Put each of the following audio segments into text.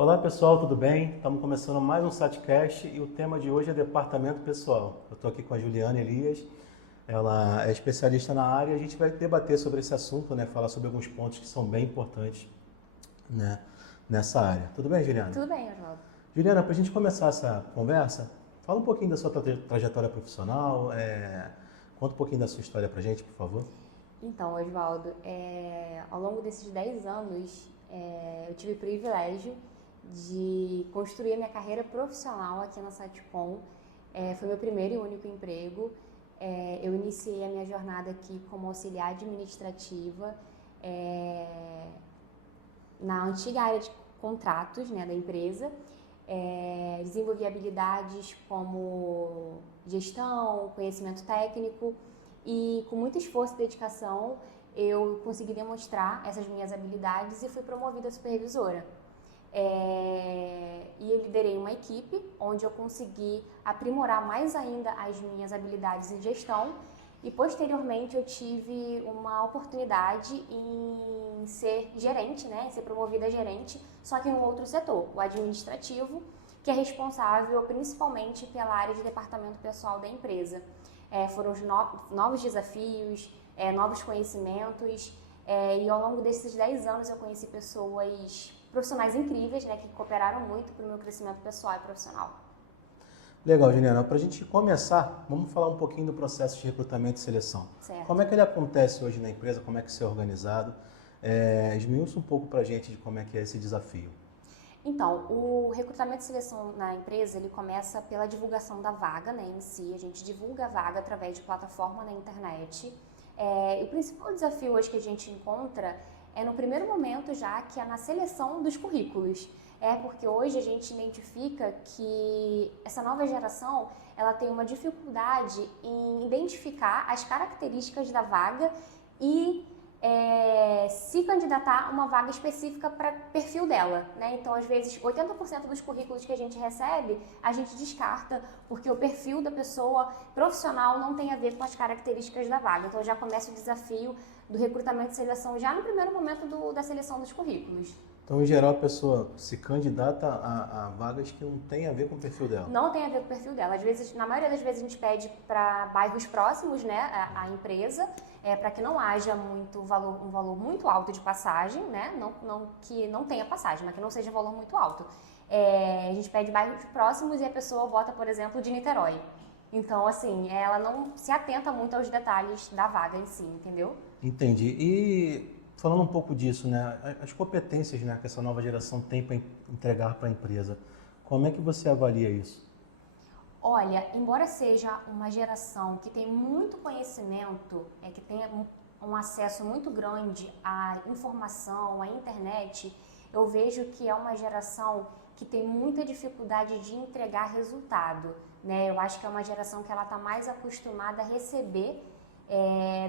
Olá pessoal, tudo bem? Estamos começando mais um SatCast e o tema de hoje é departamento pessoal. Eu estou aqui com a Juliana Elias, ela é especialista na área e a gente vai debater sobre esse assunto, né? Falar sobre alguns pontos que são bem importantes, né? Nessa área. Tudo bem, Juliana? Tudo bem, Oswaldo. Juliana, para a gente começar essa conversa, fala um pouquinho da sua trajetória profissional, conta um pouquinho da sua história para a gente, por favor. Então, Oswaldo, ao longo desses 10 anos, eu tive o privilégio de construir a minha carreira profissional aqui na Satcom. Foi meu primeiro e único emprego. Eu iniciei a minha jornada aqui como auxiliar administrativa na antiga área de contratos, né, da empresa. Desenvolvi habilidades como gestão, conhecimento técnico e com muito esforço e dedicação eu consegui demonstrar essas minhas habilidades e fui promovida a supervisora. E eu liderei uma equipe onde eu consegui aprimorar mais ainda as minhas habilidades em gestão e posteriormente eu tive uma oportunidade em ser gerente, né, em ser promovida a gerente, só que em um outro setor, o administrativo, que é responsável principalmente pela área de departamento pessoal da empresa. Foram os novos desafios, novos conhecimentos, e ao longo desses 10 anos eu conheci pessoas profissionais incríveis, né, que cooperaram muito para o meu crescimento pessoal e profissional. Legal, Juliana. Para a gente começar, vamos falar um pouquinho do processo de recrutamento e seleção. Certo. Como é que ele acontece hoje na empresa? Como é que isso é organizado? Esmiuça um pouco para a gente de como é que é esse desafio. Então, o recrutamento e seleção na empresa, ele começa pela divulgação da vaga, né, em si. A gente divulga a vaga através de plataforma na internet. O principal desafio hoje que a gente encontra é no primeiro momento já, que é na seleção dos currículos. Porque hoje a gente identifica que essa nova geração, ela tem uma dificuldade em identificar as características da vaga e se candidatar a uma vaga específica para perfil dela, né? Então, às vezes, 80% dos currículos que a gente recebe, a gente descarta porque o perfil da pessoa profissional não tem a ver com as características da vaga. Então, já começa o desafio do recrutamento e seleção já no primeiro momento da seleção dos currículos. Então, em geral, a pessoa se candidata a vagas que não tem a ver com o perfil dela. Não tem a ver com o perfil dela. Às vezes, na maioria das vezes, a gente pede para bairros próximos, né, à empresa, para que não haja um valor muito alto de passagem, né, que não tenha passagem, mas que não seja um valor muito alto. A gente pede bairros próximos e a pessoa vota, por exemplo, de Niterói. Então, assim, ela não se atenta muito aos detalhes da vaga em si, entendeu? Entendi. E falando um pouco disso, né, as competências, né, que essa nova geração tem para entregar para a empresa, como é que você avalia isso? Olha, embora seja uma geração que tem muito conhecimento, que tem um acesso muito grande à informação, à internet, eu vejo que é uma geração que tem muita dificuldade de entregar resultado, né? Eu acho que é uma geração que ela está mais acostumada a receber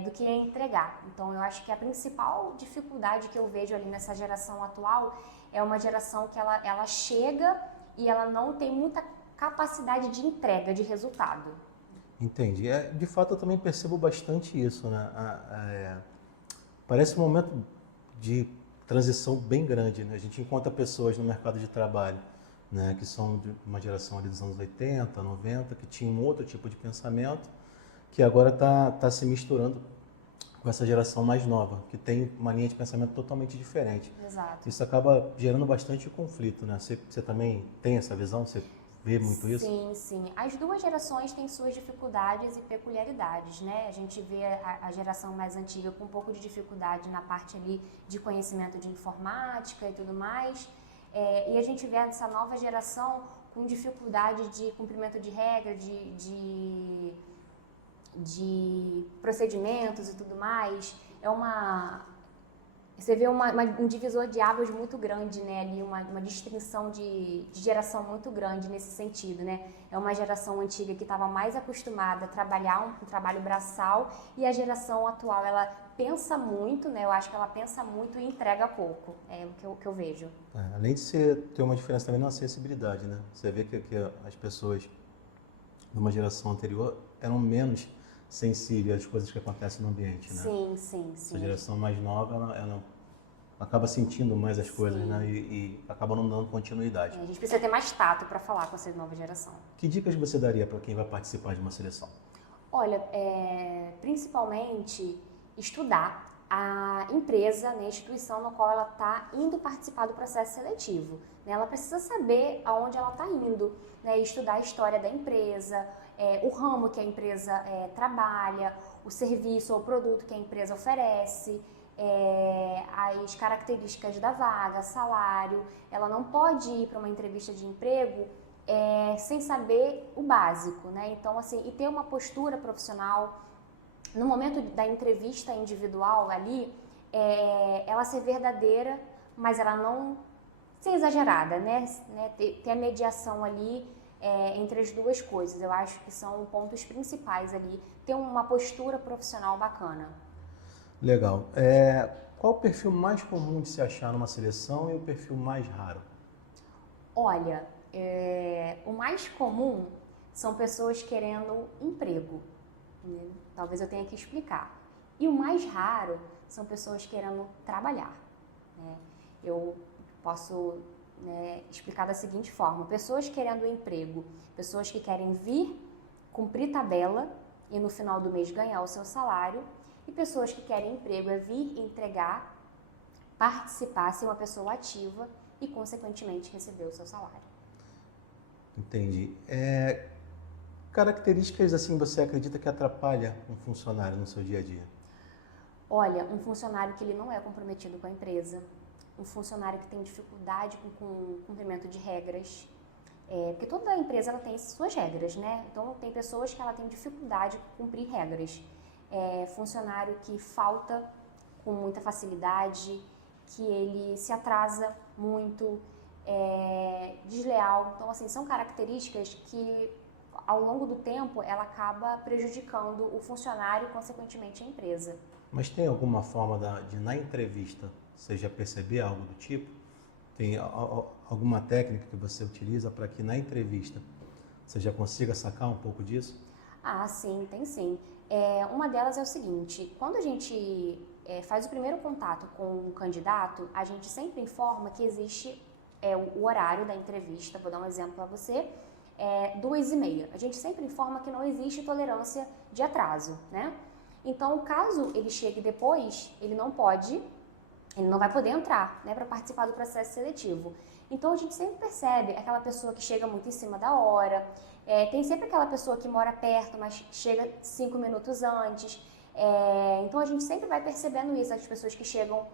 do que a entregar. Então, eu acho que a principal dificuldade que eu vejo ali nessa geração atual é uma geração que ela chega e ela não tem muita capacidade de entrega, de resultado. Entendi. De fato, eu também percebo bastante isso, né? Parece um momento de transição bem grande, né? A gente encontra pessoas no mercado de trabalho, né, que são de uma geração ali dos anos 80, 90, que tinham um outro tipo de pensamento, que agora está se misturando com essa geração mais nova, que tem uma linha de pensamento totalmente diferente. Exato. Isso acaba gerando bastante conflito, né? Você também tem essa visão? Você vê muito isso? Sim, sim. As duas gerações têm suas dificuldades e peculiaridades, né? A gente vê a geração mais antiga com um pouco de dificuldade na parte ali de conhecimento de informática e tudo mais, e a gente vê essa nova geração com dificuldade de cumprimento de regra, de procedimentos e tudo mais. Você vê um divisor de águas muito grande, né, ali, uma distinção de geração muito grande nesse sentido, né? É uma geração antiga que estava mais acostumada a trabalhar um trabalho braçal e a geração atual, ela pensa muito, né? Eu acho que ela pensa muito e entrega pouco, é o que eu vejo. Além de ter uma diferença também na acessibilidade, né? Você vê que as pessoas de uma geração anterior eram menos sensíveis às coisas que acontecem no ambiente, né? Sim, sim, sim. Essa geração mais nova, ela acaba sentindo mais as coisas, Sim. né? E acaba não dando continuidade. A gente precisa ter mais tato para falar com essa nova geração. Que dicas você daria para quem vai participar de uma seleção? Olha, principalmente estudar a empresa, né, a instituição na qual ela está indo participar do processo seletivo. Né? Ela precisa saber aonde ela está indo, né? Estudar a história da empresa, o ramo que a empresa trabalha, o serviço ou o produto que a empresa oferece, as características da vaga, salário. Ela não pode ir para uma entrevista de emprego sem saber o básico, né? Então, assim, e ter uma postura profissional no momento da entrevista individual ali, ela ser verdadeira, mas ela não ser exagerada, né? Ter a mediação ali entre as duas coisas. Eu acho que são pontos principais ali. Ter uma postura profissional bacana. Legal. Qual o perfil mais comum de se achar numa seleção e o perfil mais raro? Olha, o mais comum são pessoas querendo emprego, né? Talvez eu tenha que explicar. E o mais raro são pessoas querendo trabalhar, né? Eu posso, né, explicar da seguinte forma: pessoas querendo emprego, pessoas que querem vir cumprir tabela e no final do mês ganhar o seu salário, e pessoas que querem emprego vir entregar, participar, ser uma pessoa ativa e consequentemente receber o seu salário. Entendi. Características assim você acredita que atrapalha um funcionário no seu dia a dia? Olha, um funcionário que ele não é comprometido com a empresa, um funcionário que tem dificuldade com o cumprimento de regras, porque toda empresa ela tem suas regras, né? Então tem pessoas que ela tem dificuldade com cumprir regras. Funcionário que falta com muita facilidade, que ele se atrasa muito, desleal. Então, assim, são características que ao longo do tempo ela acaba prejudicando o funcionário e consequentemente a empresa. Mas tem alguma forma de na entrevista você já perceber algo do tipo? Tem alguma técnica que você utiliza para que na entrevista você já consiga sacar um pouco disso? Ah, sim, tem sim. Uma delas é o seguinte: quando a gente faz o primeiro contato com o candidato, a gente sempre informa que existe o horário da entrevista. Vou dar um exemplo para você. 2h30. A gente sempre informa que não existe tolerância de atraso, né? Então, caso ele chegue depois, ele não vai poder entrar, né, para participar do processo seletivo. Então, a gente sempre percebe aquela pessoa que chega muito em cima da hora, tem sempre aquela pessoa que mora perto, mas chega 5 minutos antes. Então, a gente sempre vai percebendo isso, as pessoas que chegam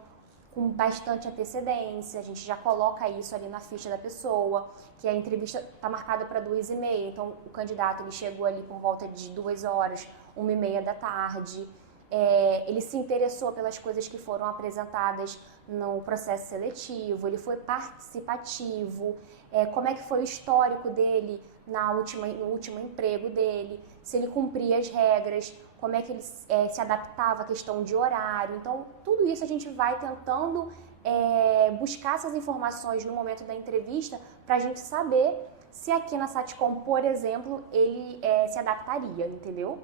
com bastante antecedência, a gente já coloca isso ali na ficha da pessoa, que a entrevista está marcada para 2h30, então o candidato ele chegou ali por volta de 2h, 1h30 da tarde, ele se interessou pelas coisas que foram apresentadas no processo seletivo, ele foi participativo, como é que foi o histórico dele no último emprego dele, se ele cumpria as regras, como é que ele se adaptava à questão de horário. Então, tudo isso a gente vai tentando buscar essas informações no momento da entrevista para a gente saber se aqui na Satcom, por exemplo, ele se adaptaria, entendeu?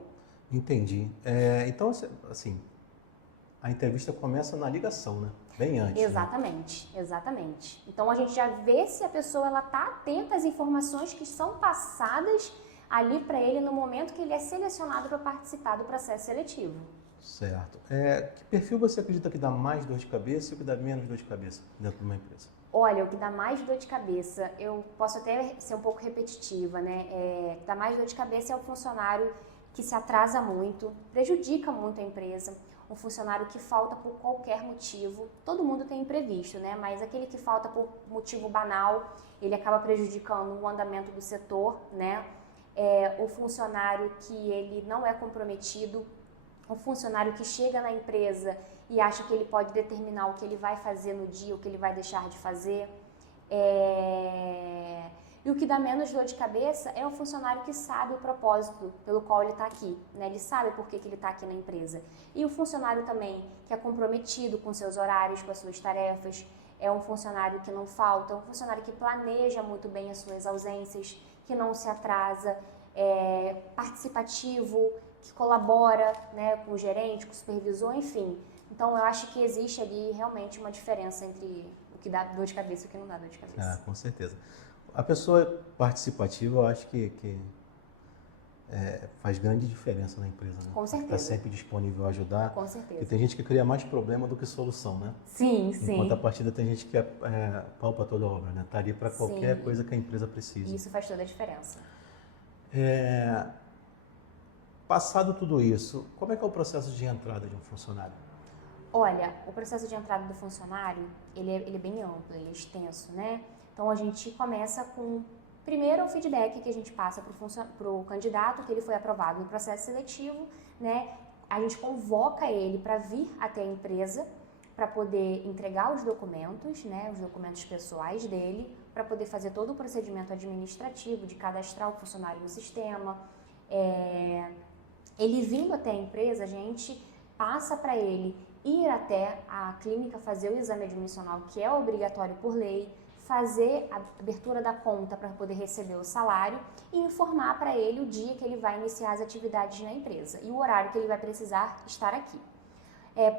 Entendi. Então, assim, a entrevista começa na ligação, né? Bem antes. Exatamente, né? Exatamente. Então, a gente já vê se a pessoa está atenta às informações que são passadas ali para ele no momento que ele é selecionado para participar do processo seletivo. Certo. Que perfil você acredita que dá mais dor de cabeça e o que dá menos dor de cabeça dentro de uma empresa? Olha, o que dá mais dor de cabeça, eu posso até ser um pouco repetitiva, né? O que dá mais dor de cabeça é o funcionário que se atrasa muito, prejudica muito a empresa, um funcionário que falta por qualquer motivo. Todo mundo tem imprevisto, né? Mas aquele que falta por motivo banal, ele acaba prejudicando o andamento do setor, né? O funcionário que ele não é comprometido, o funcionário que chega na empresa e acha que ele pode determinar o que ele vai fazer no dia, o que ele vai deixar de fazer. E o que dá menos dor de cabeça é o funcionário que sabe o propósito pelo qual ele está aqui, né? Ele sabe por que ele está aqui na empresa. E o funcionário também que é comprometido com seus horários, com as suas tarefas, é um funcionário que não falta, é um funcionário que planeja muito bem as suas ausências, que não se atrasa, participativo, que colabora, né, com o gerente, com o supervisor, enfim. Então, eu acho que existe ali realmente uma diferença entre o que dá dor de cabeça e o que não dá dor de cabeça. Com certeza. A pessoa participativa, eu acho que faz grande diferença na empresa, né? Com Está certeza. sempre disponível a ajudar. Com Porque certeza. tem gente que cria mais problema do que solução, né? Sim, Em sim. contrapartida, tem gente que é pau para toda obra, né? Tá ali para qualquer Sim. coisa que a empresa precise. E isso faz toda a diferença. Passado tudo isso, como é que é o processo de entrada de um funcionário? Olha, o processo de entrada do funcionário, ele é bem amplo, ele é extenso, né? Então, a gente começa com, primeiro, o feedback que a gente passa para o candidato, que ele foi aprovado no processo seletivo, né? A gente convoca ele para vir até a empresa, para poder entregar os documentos, né? Os documentos pessoais dele, para poder fazer todo o procedimento administrativo de cadastrar o funcionário no sistema. Ele vindo até a empresa, a gente passa para ele ir até a clínica fazer o exame admissional, que é obrigatório por lei, fazer a abertura da conta para poder receber o salário e informar para ele o dia que ele vai iniciar as atividades na empresa e o horário que ele vai precisar estar aqui.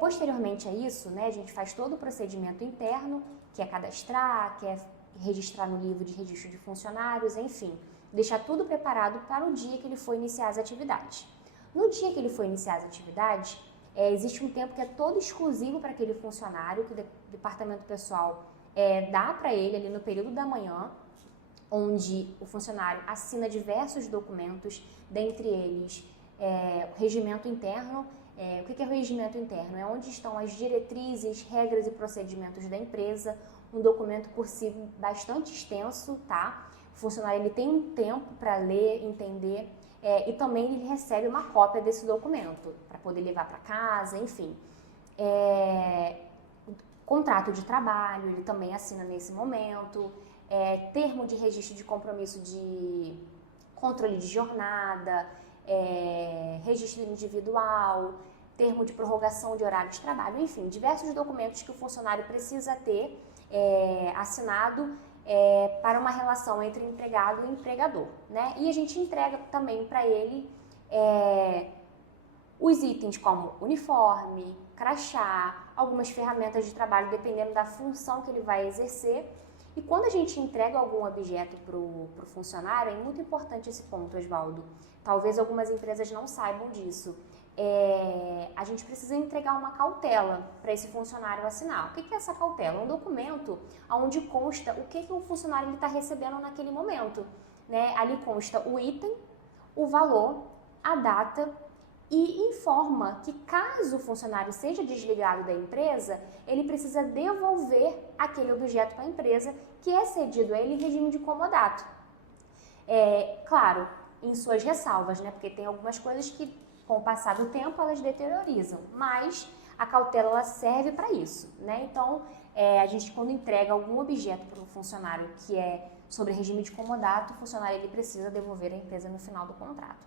Posteriormente a isso, né, a gente faz todo o procedimento interno, que é cadastrar, que é registrar no livro de registro de funcionários, enfim, deixar tudo preparado para o dia que ele for iniciar as atividades. No dia que ele for iniciar as atividades, existe um tempo que é todo exclusivo para aquele funcionário, que o departamento pessoal dá para ele ali no período da manhã, onde o funcionário assina diversos documentos, dentre eles o regimento interno. O que é o regimento interno? É onde estão as diretrizes, regras e procedimentos da empresa, um documento por si bastante extenso, tá? O funcionário ele tem um tempo para ler, entender, e também ele recebe uma cópia desse documento para poder levar para casa, enfim. Contrato de trabalho, ele também assina nesse momento, termo de registro de compromisso de controle de jornada, registro individual, termo de prorrogação de horário de trabalho, enfim, diversos documentos que o funcionário precisa ter assinado para uma relação entre empregado e empregador, né? E a gente entrega também para ele os itens como uniforme, crachá, algumas ferramentas de trabalho, dependendo da função que ele vai exercer. E quando a gente entrega algum objeto para o funcionário, é muito importante esse ponto, Osvaldo. Talvez algumas empresas não saibam disso. A gente precisa entregar uma cautela para esse funcionário assinar. O que é essa cautela? Um documento onde consta o que o funcionário está recebendo naquele momento, né? Ali consta o item, o valor, a data e informa que caso o funcionário seja desligado da empresa, ele precisa devolver aquele objeto para a empresa que é cedido a ele em regime de comodato. Claro, em suas ressalvas, né? Porque tem algumas coisas que, com o passar do tempo, elas deteriorizam, mas a cautela ela serve para isso, né? Então, a gente quando entrega algum objeto para o funcionário que é sobre regime de comodato, o funcionário ele precisa devolver à empresa no final do contrato.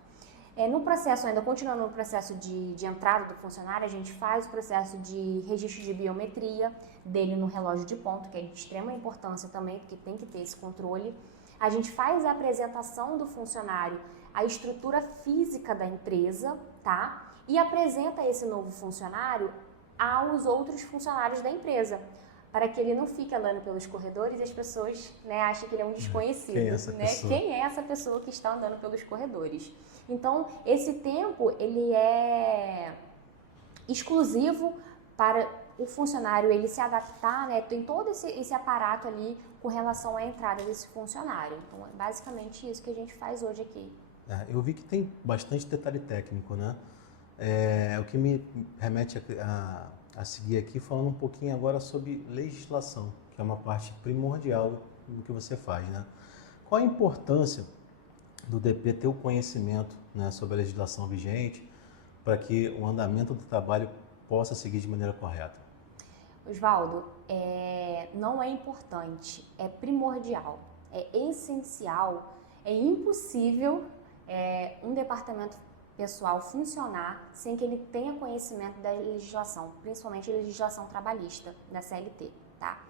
No processo, ainda continuando no processo de entrada do funcionário, a gente faz o processo de registro de biometria dele no relógio de ponto, que é de extrema importância também, porque tem que ter esse controle. A gente faz a apresentação do funcionário, a estrutura física da empresa, tá? E apresenta esse novo funcionário aos outros funcionários da empresa, para que ele não fique andando pelos corredores e as pessoas, né, achem que ele é um desconhecido. Quem é essa pessoa? Quem é essa pessoa que está andando pelos corredores? Então, esse tempo, ele é exclusivo para o funcionário ele se adaptar, né? Tem todo esse aparato ali com relação à entrada desse funcionário. Então, é basicamente isso que a gente faz hoje aqui. Eu vi que tem bastante detalhe técnico, né? O que me remete a seguir aqui, falando um pouquinho agora sobre legislação, que é uma parte primordial do que você faz, né? Qual a importância do DP ter o conhecimento, né, sobre a legislação vigente para que o andamento do trabalho possa seguir de maneira correta? Osvaldo, não é importante, é primordial, é essencial, é impossível um departamento pessoal funcionar sem que ele tenha conhecimento da legislação, principalmente a legislação trabalhista da CLT, tá?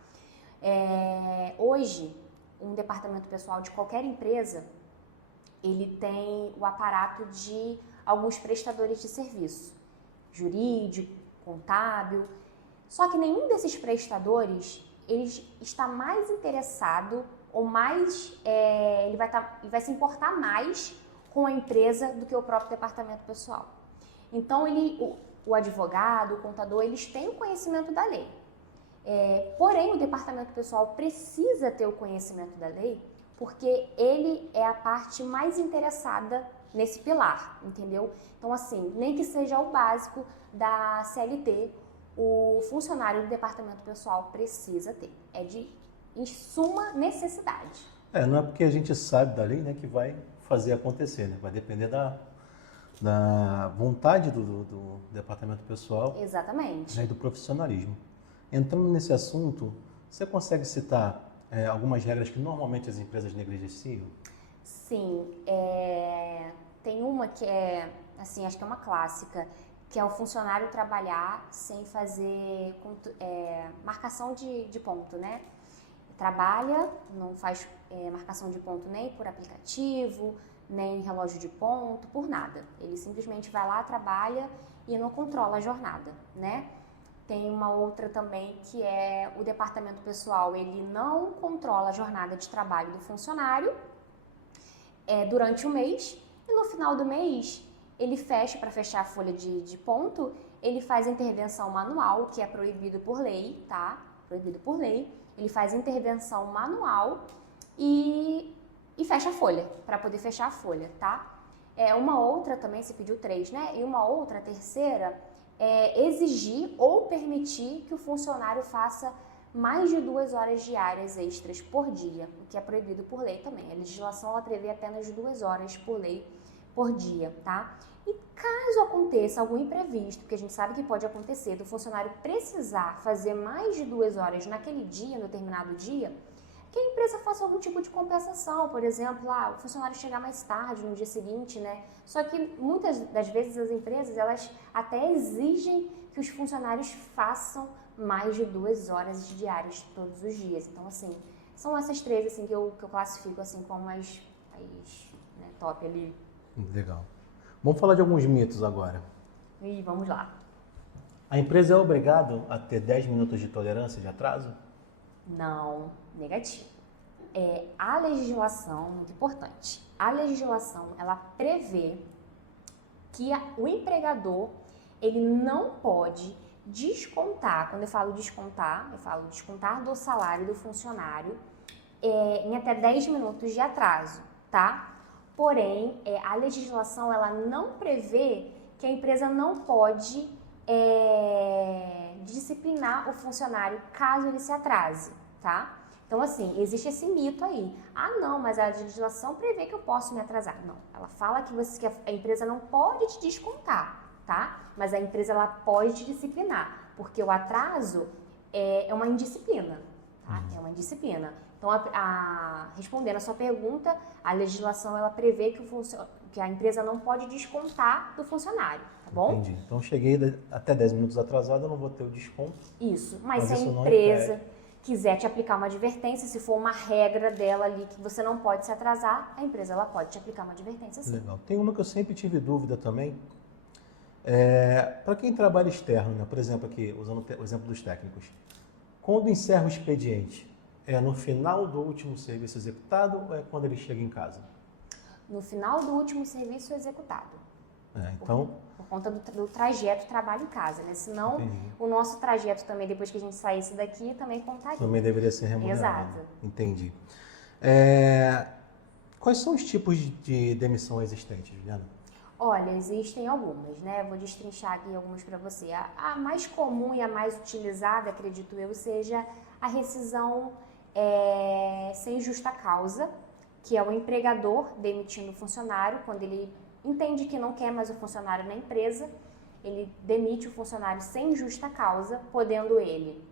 Hoje, um departamento pessoal de qualquer empresa, ele tem o aparato de alguns prestadores de serviço, jurídico, contábil. Só que nenhum desses prestadores ele está mais interessado ou mais, ele vai se importar mais com a empresa do que o próprio departamento pessoal. Então, o advogado, o contador, eles têm o conhecimento da lei. Porém, o departamento pessoal precisa ter o conhecimento da lei porque ele é a parte mais interessada nesse pilar, entendeu? Então, assim, nem que seja o básico da CLT, o funcionário do departamento pessoal precisa ter. É de suma necessidade. Não é porque a gente sabe da lei, né, que vai fazer acontecer, né? Vai depender da vontade do departamento pessoal. Exatamente. Né, e do profissionalismo. Entrando nesse assunto, você consegue citar algumas regras que normalmente as empresas negligenciam? Sim, tem uma que assim, acho que é uma clássica, que é o funcionário trabalhar sem fazer marcação de ponto, né? Trabalha, não faz marcação de ponto nem por aplicativo, nem relógio de ponto, por nada. Ele simplesmente vai lá, trabalha e não controla a jornada, né? Tem uma outra também que é o departamento pessoal, ele não controla a jornada de trabalho do funcionário durante o mês e no final do mês ele fecha, para fechar a folha de ponto, ele faz intervenção manual, que é proibido por lei, tá? Proibido por lei. Ele faz intervenção manual e fecha a folha, para poder fechar a folha, tá? Uma outra também, você pediu 3, né? E uma outra, a terceira, exigir ou permitir que o funcionário faça mais de 2 horas diárias extras por dia, o que é proibido por lei também. A legislação ela prevê apenas 2 horas por lei por dia, tá? E caso aconteça algum imprevisto, que a gente sabe que pode acontecer, do funcionário precisar fazer mais de 2 horas naquele dia, no determinado dia, que a empresa faça algum tipo de compensação, por exemplo, o funcionário chegar mais tarde no dia seguinte, né? Só que muitas das vezes as empresas, elas até exigem que os funcionários façam mais de 2 horas diárias todos os dias. Então, assim, são essas 3 assim, que eu classifico assim, como as né, top ali. Legal. Vamos falar de alguns mitos agora. E vamos lá. A empresa é obrigada a ter 10 minutos de tolerância de atraso? Não, negativo. A legislação, muito importante, a legislação, ela prevê que o empregador, ele não pode descontar, quando eu falo descontar do salário do funcionário em até 10 minutos de atraso, tá? Porém, a legislação, ela não prevê que a empresa não pode disciplinar o funcionário caso ele se atrase, tá? Então, assim, existe esse mito aí. Não, mas a legislação prevê que eu posso me atrasar. Não, ela fala que a empresa não pode te descontar, tá? Mas a empresa, ela pode te disciplinar, porque o atraso é uma indisciplina, tá? É uma indisciplina. Então, respondendo a sua pergunta, a legislação, ela prevê que a empresa não pode descontar do funcionário, tá bom? Entendi. Então, cheguei até 10 minutos atrasado, eu não vou ter o desconto. Isso, mas se a empresa quiser te aplicar uma advertência, se for uma regra dela ali que você não pode se atrasar, a empresa ela pode te aplicar uma advertência sim. Legal. Tem uma que eu sempre tive dúvida também. Para quem trabalha externo, né? Por exemplo, aqui, usando o exemplo dos técnicos. Quando encerra o expediente, é no final do último serviço executado ou é quando ele chega em casa? No final do último serviço executado. Então... Por conta do trajeto trabalho em casa, né? Senão, Entendi. O nosso trajeto também, depois que a gente saísse daqui, também contaria. Também deveria ser remunerado. Exato. Entendi. Quais são os tipos de demissão existentes, Juliana? Olha, existem algumas, né? Vou destrinchar aqui algumas para você. A mais comum e a mais utilizada, acredito eu, seja a rescisão sem justa causa, que é o empregador demitindo o funcionário quando ele entende que não quer mais o funcionário na empresa, ele demite o funcionário sem justa causa, podendo ele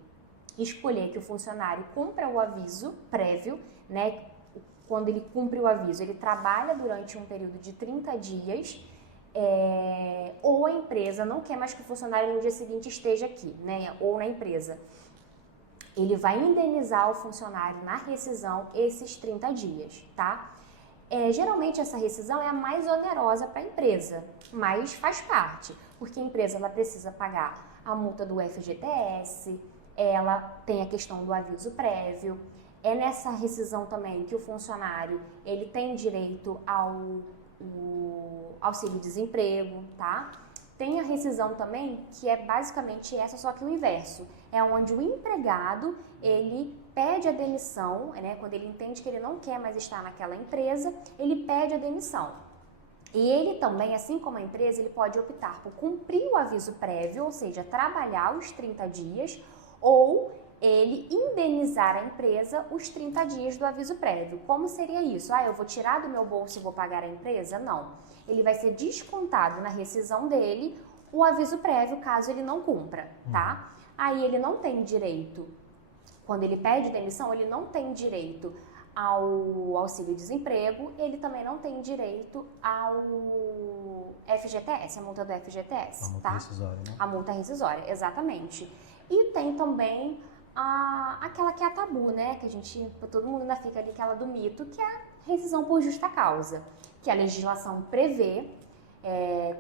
escolher que o funcionário cumpra o aviso prévio, né? Quando ele cumpre o aviso, ele trabalha durante um período de 30 dias, ou a empresa não quer mais que o funcionário no dia seguinte esteja aqui, né? Ou na empresa. Ele vai indenizar o funcionário na rescisão esses 30 dias, tá? Geralmente essa rescisão é a mais onerosa para a empresa, mas faz parte, porque a empresa ela precisa pagar a multa do FGTS, ela tem a questão do aviso prévio. É nessa rescisão também que o funcionário ele tem direito ao auxílio-desemprego, tá? Tem a rescisão também, que é basicamente essa, só que o inverso. É onde o empregado, ele pede a demissão, né? Quando ele entende que ele não quer mais estar naquela empresa, ele pede a demissão. E ele também, assim como a empresa, ele pode optar por cumprir o aviso prévio, ou seja, trabalhar os 30 dias, ou ele indenizar a empresa os 30 dias do aviso prévio. Como seria isso? Eu vou tirar do meu bolso e vou pagar a empresa? Não. Ele vai ser descontado na rescisão dele o aviso prévio, caso ele não cumpra, tá? Aí ele não tem direito, quando ele pede demissão, ele não tem direito ao auxílio-desemprego, ele também não tem direito ao FGTS, a multa do FGTS, a multa tá? rescisória, né? A multa rescisória, exatamente. E tem também aquela que é a tabu, né? Que todo mundo ainda fica ali, aquela do mito, que é a rescisão por justa causa, que a legislação prevê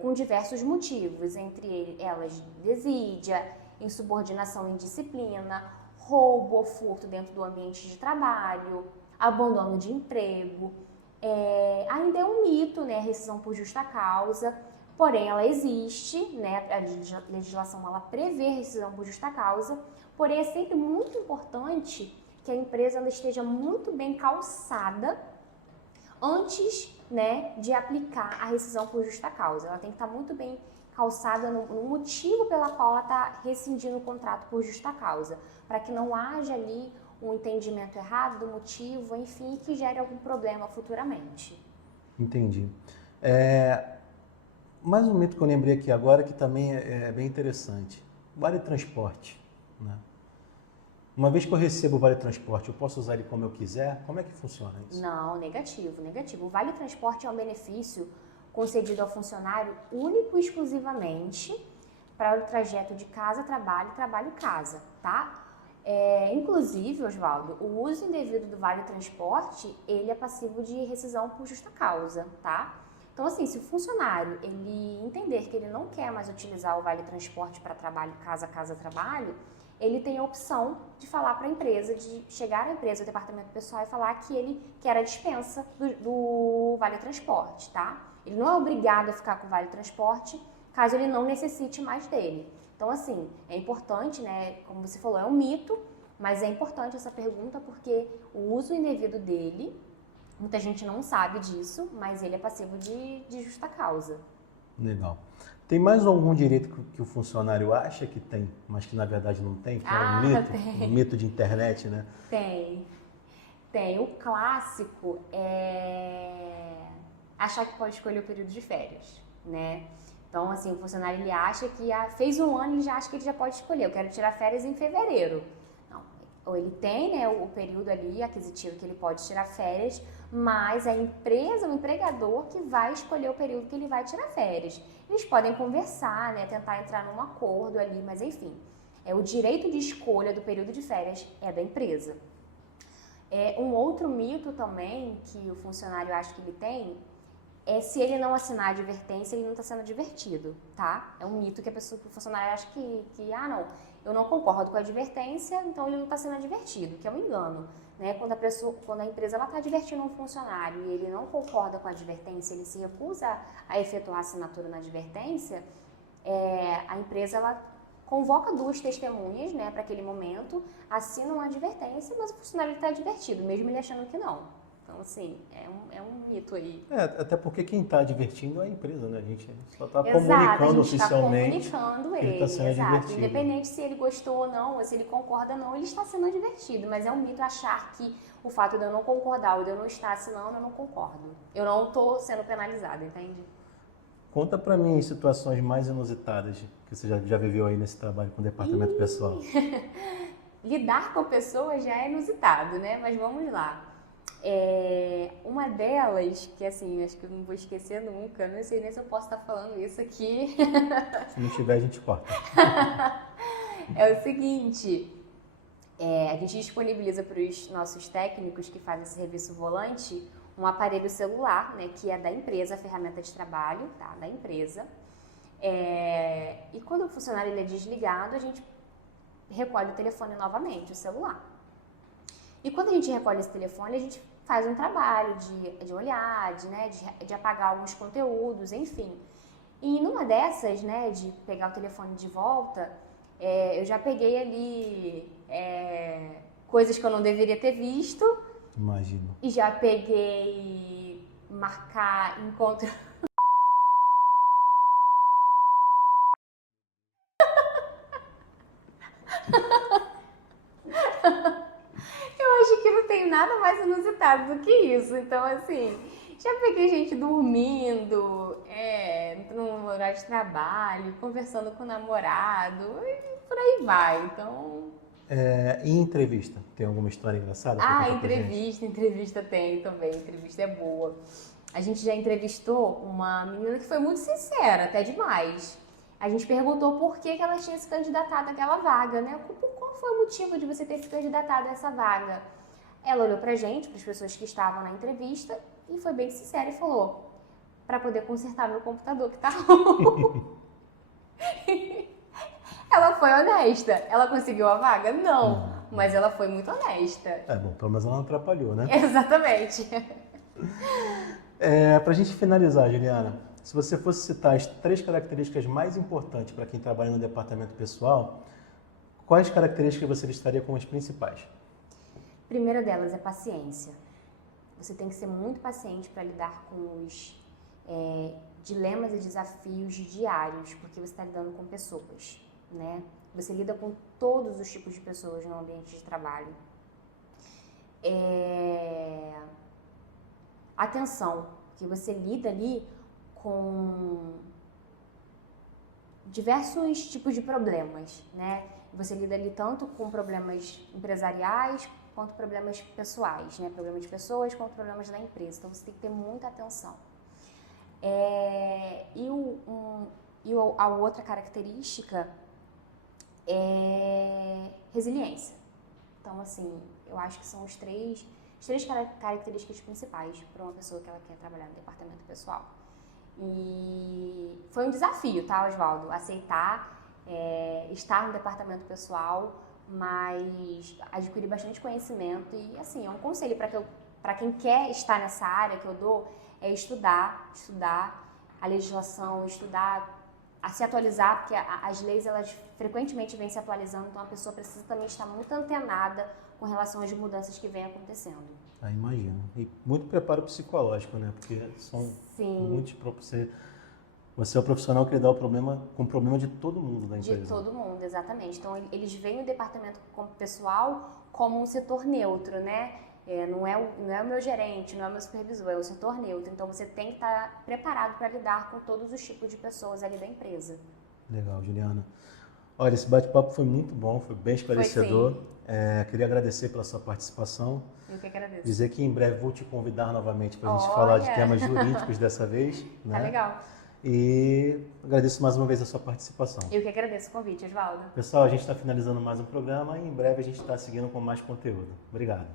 com diversos motivos, entre elas desídia, insubordinação e indisciplina, roubo ou furto dentro do ambiente de trabalho, abandono de emprego. Ainda é um mito, né, a rescisão por justa causa, porém ela existe, né, a legislação ela prevê a rescisão por justa causa, porém é sempre muito importante que a empresa ela esteja muito bem calçada antes, né, de aplicar a rescisão por justa causa. Ela tem que estar muito bem calçada no motivo pela qual ela está rescindindo o contrato por justa causa, para que não haja ali um entendimento errado do motivo, enfim, que gere algum problema futuramente. Entendi. Mais um mito que eu lembrei aqui agora, que também é bem interessante. Vale transporte, né? Uma vez que eu recebo o Vale Transporte, eu posso usar ele como eu quiser? Como é que funciona isso? Não, negativo. O Vale Transporte é um benefício concedido ao funcionário único e exclusivamente para o trajeto de casa-trabalho, trabalho-casa, tá? Inclusive, Oswaldo, o uso indevido do Vale Transporte, ele é passivo de rescisão por justa causa, tá? Então, assim, se o funcionário ele entender que ele não quer mais utilizar o Vale Transporte para trabalho, casa-trabalho, ele tem a opção de falar para a empresa, de chegar à empresa, ao departamento pessoal e falar que ele quer a dispensa do Vale Transporte, tá? Ele não é obrigado a ficar com o Vale Transporte, caso ele não necessite mais dele. Então, assim, é importante, né? Como você falou, é um mito, mas é importante essa pergunta porque o uso indevido dele, muita gente não sabe disso, mas ele é passivo de justa causa. Legal. Tem mais algum direito que o funcionário acha que tem, mas que na verdade não tem? Que é um mito, tem. um mito de internet, né? Tem. O clássico é achar que pode escolher o período de férias, né? Então, assim, o funcionário ele acha que fez um ano, ele já acha que ele já pode escolher. Eu quero tirar férias em fevereiro. Não. Ou ele tem, né, o período ali aquisitivo que ele pode tirar férias, mas é a empresa, o empregador que vai escolher o período que ele vai tirar férias. Eles podem conversar, né, tentar entrar num acordo ali, mas enfim, o direito de escolha do período de férias é da empresa. Um outro mito também que o funcionário acha que ele tem é se ele não assinar a advertência, ele não está sendo advertido, tá? É um mito que o funcionário acha que não, eu não concordo com a advertência, então ele não está sendo advertido, que é um engano, né? Quando a empresa está advertindo um funcionário e ele não concorda com a advertência, ele se recusa a efetuar a assinatura na advertência, a empresa ela convoca duas testemunhas, né, para aquele momento, assinam a advertência, mas o funcionário está advertido, mesmo ele achando que não. Então, assim, é um mito aí. Até porque quem está advertindo é a empresa, né? A gente só está Exato, comunicando a gente oficialmente. Está comunicando ele está sendo exato. advertido. Independente se ele gostou ou não, ou se ele concorda ou não, ele está sendo advertido. Mas é um mito achar que o fato de eu não concordar ou de eu não estar assinando, eu não concordo. Eu não estou sendo penalizada, entende? Conta para mim situações mais inusitadas que você já viveu aí nesse trabalho com o departamento pessoal. Lidar com pessoas já é inusitado, né? Mas vamos lá. Uma delas, que assim, acho que eu não vou esquecer nunca, não sei nem se eu posso estar falando isso aqui. Se não tiver, a gente corta. É o seguinte, a gente disponibiliza para os nossos técnicos que fazem esse serviço volante um aparelho celular, né, que é da empresa, a ferramenta de trabalho, tá, da empresa. E quando o funcionário ele é desligado, a gente recolhe o telefone novamente, o celular. E quando a gente recolhe esse telefone, a gente faz um trabalho de olhar, de apagar alguns conteúdos, enfim. E numa dessas, né, de pegar o telefone de volta, eu já peguei ali coisas que eu não deveria ter visto. Imagino. E já peguei marcar encontro. Eu acho que não tem nada mais inusitado do que isso. Então, assim, já peguei gente dormindo, no horário de trabalho, conversando com o namorado, e por aí vai. Então. E entrevista? Tem alguma história engraçada pra contar pra gente? Entrevista tem também. Entrevista é boa. A gente já entrevistou uma menina que foi muito sincera, até demais. A gente perguntou por que ela tinha se candidatado àquela vaga, né? Qual foi o motivo de você ter se candidatado a essa vaga? Ela olhou pra gente, para as pessoas que estavam na entrevista, e foi bem sincera e falou: para poder consertar meu computador que tá ruim. Ela foi honesta. Ela conseguiu a vaga? Não. Mas ela foi muito honesta. Bom, pelo menos ela não atrapalhou, né? Exatamente. Pra gente finalizar, Juliana, se você fosse citar as 3 características mais importantes para quem trabalha no departamento pessoal, quais características você listaria como as principais? A primeira delas é paciência. Você tem que ser muito paciente para lidar com os dilemas e desafios diários, porque você está lidando com pessoas, né? Você lida com todos os tipos de pessoas no ambiente de trabalho. Atenção, que você lida ali com diversos tipos de problemas, né? Você lida ali tanto com problemas empresariais quanto problemas pessoais, né? Problemas de pessoas quanto problemas da empresa. Então você tem que ter muita atenção. A outra característica é resiliência. Então, assim, eu acho que são as três características principais para uma pessoa que ela quer trabalhar no departamento pessoal. E foi um desafio, tá, Oswaldo? Aceitar estar no departamento pessoal, mas adquirir bastante conhecimento. E, assim, é um conselho para quem quer estar nessa área que eu dou, é estudar a legislação, a se atualizar, porque as leis, elas frequentemente vêm se atualizando, então a pessoa precisa também estar muito antenada com relação às mudanças que vêm acontecendo. Imagino. E muito preparo psicológico, né? Porque são muitos... Você é o profissional que lida com o problema de todo mundo da empresa. De todo mundo, exatamente. Então, eles veem o departamento pessoal como um setor neutro, né? Não é o meu gerente, não é o meu supervisor, é o setor neutro. Então, você tem que estar preparado para lidar com todos os tipos de pessoas ali da empresa. Legal, Juliana. Olha, esse bate-papo foi muito bom, foi bem esclarecedor. Queria agradecer pela sua participação. Eu que agradeço. Dizer que em breve vou te convidar novamente para a gente falar de temas jurídicos dessa vez. Né? Tá legal. E agradeço mais uma vez a sua participação. Eu que agradeço o convite, Oswaldo. Pessoal, a gente está finalizando mais um programa e em breve a gente está seguindo com mais conteúdo. Obrigado.